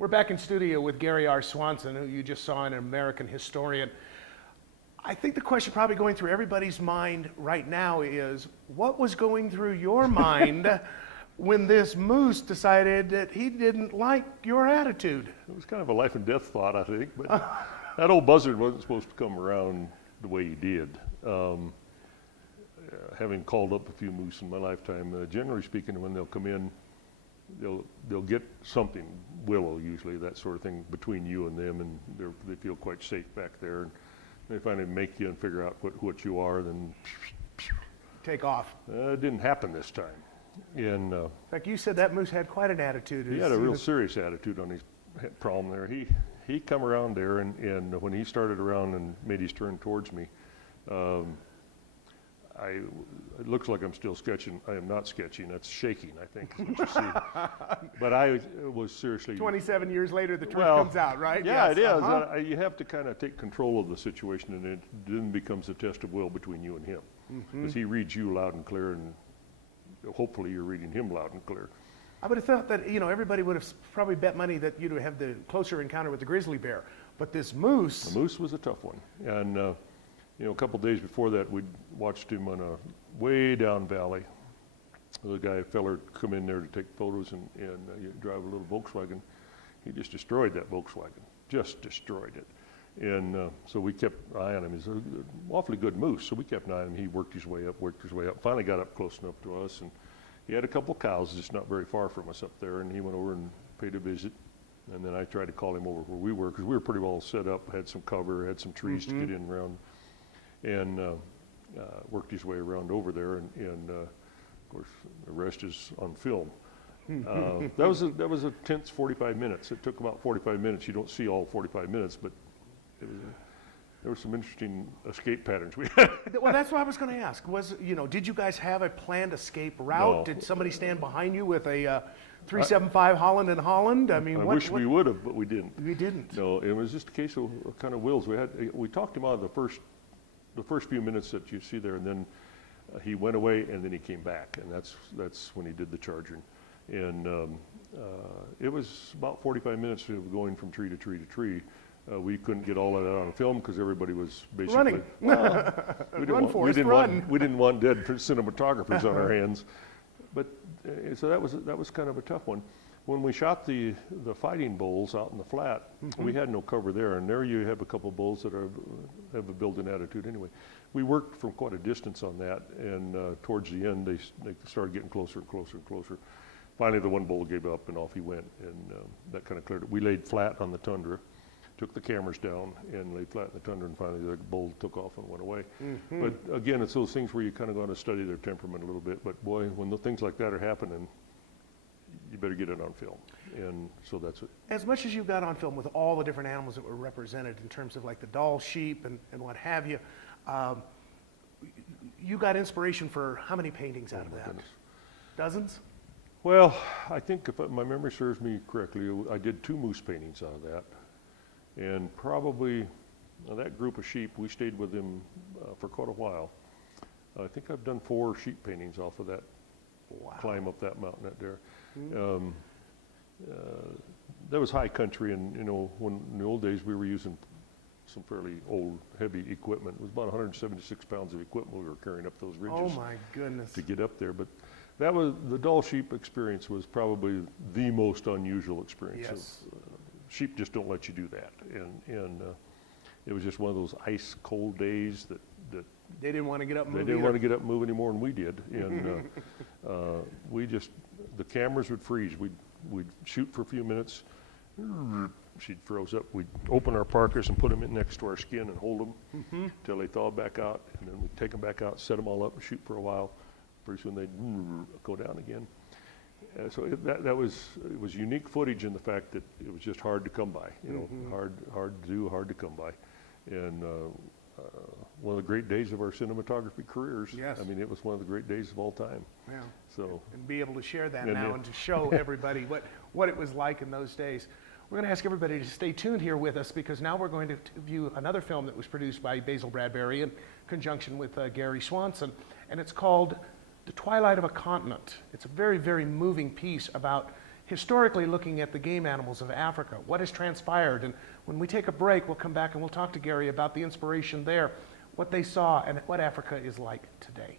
We're back in studio with Gary R. Swanson, who you just saw, an American historian. I think the question probably going through everybody's mind right now is, what was going through your mind when this moose decided that he didn't like your attitude? It was kind of a life and death thought, I think, but that old buzzard wasn't supposed to come around the way he did. Having called up a few moose in my lifetime, generally speaking, when they'll come in, they'll get something, willow usually, that sort of thing, between you and them, and they feel quite safe back there. And they finally make you and figure out what you are, then take off. It didn't happen this time. And in fact, you said that moose had quite an attitude. He had a real serious attitude on his problem there. He come around there, and when he started around and made his turn towards me, it looks like I'm still sketching. I am not sketching. That's shaking, I think, is what you see. But I was seriously... 27 years later, the truth comes out, right? Yeah, yes, it is. You have to kind of take control of the situation, and it then becomes a test of will between you and him. Because he reads you loud and clear, and hopefully you're reading him loud and clear. I would have thought that, everybody would have probably bet money that you'd have the closer encounter with the grizzly bear. But this moose... The moose was a tough one. And... a couple of days before that, we'd watched him on a way down valley. A feller come in there to take photos and drive a little Volkswagen. He just destroyed that Volkswagen, just destroyed it. And so we kept an eye on him. He's an awfully good moose, so we kept an eye on him. He worked his way up, finally got up close enough to us. And he had a couple of cows just not very far from us up there, and he went over and paid a visit. And then I tried to call him over where we were, because we were pretty well set up, had some cover, had some trees to get in around. And worked his way around over there, and of course the rest is on film. That was a tense 45 minutes. It took about 45 minutes. You don't see all 45 minutes, but there were some interesting escape patterns we had. Well, that's what I was going to ask. Did you guys have a planned escape route? No. Did somebody stand behind you with a 375 Holland and Holland? I wish we would have, but we didn't. We didn't. No, it was just a case of kind of wills. We talked him out of the first few minutes that you see there, and then he went away, and then he came back, and that's when he did the charging. And it was about 45 minutes of going from tree to tree to tree. We couldn't get all of that on film because everybody was basically running. We didn't want dead cinematographers on our hands. But so that was kind of a tough one. When we shot the fighting bulls out in the flat, we had no cover there, and there you have a couple of bulls that have a built-in attitude anyway. We worked from quite a distance on that, and towards the end they started getting closer and closer and closer. Finally, the one bull gave up, and off he went, and that kind of cleared it. We laid flat on the tundra, took the cameras down, and laid flat in the tundra, and finally the bull took off and went away. But again, it's those things where you kind of got to study their temperament a little bit. But boy, when the things like that are happening, you better get it on film, and so that's it. As much as you got on film with all the different animals that were represented in terms of like the Dall sheep and what have you, you got inspiration for how many paintings out of that? Goodness. Dozens? Well, I think if my memory serves me correctly, I did 2 moose paintings out of that, and probably that group of sheep, we stayed with them for quite a while. I think I've done 4 sheep paintings off of that. Wow. Climb up that mountain right there. That was high country, and when in the old days we were using some fairly old, heavy equipment. It was about 176 pounds of equipment we were carrying up those ridges. Oh my goodness! To get up there, but that was the Dall sheep experience was probably the most unusual experience. Yes. Sheep just don't let you do that, and it was just one of those ice cold days that they didn't want to get up and move. They didn't want to get up and move any more than we did, and the cameras would freeze. We'd shoot for a few minutes. She'd froze up. We'd open our parkers and put them in next to our skin and hold them until they thawed back out, and then we'd take them back out, set them all up, and shoot for a while. Pretty soon they'd go down again. So it was unique footage in the fact that it was just hard to come by. Hard to do, hard to come by, and one of the great days of our cinematography careers. Yes. I mean, it was one of the great days of all time. Yeah. So and be able to share that now and to show everybody what it was like in those days. We're going to ask everybody to stay tuned here with us, because now we're going to view another film that was produced by Basil Bradbury in conjunction with Gary Swanson, and it's called The Twilight of a Continent. It's a very, very moving piece about historically looking at the game animals of Africa, what has transpired. And when we take a break, we'll come back and we'll talk to Gary about the inspiration there, what they saw, and what Africa is like today.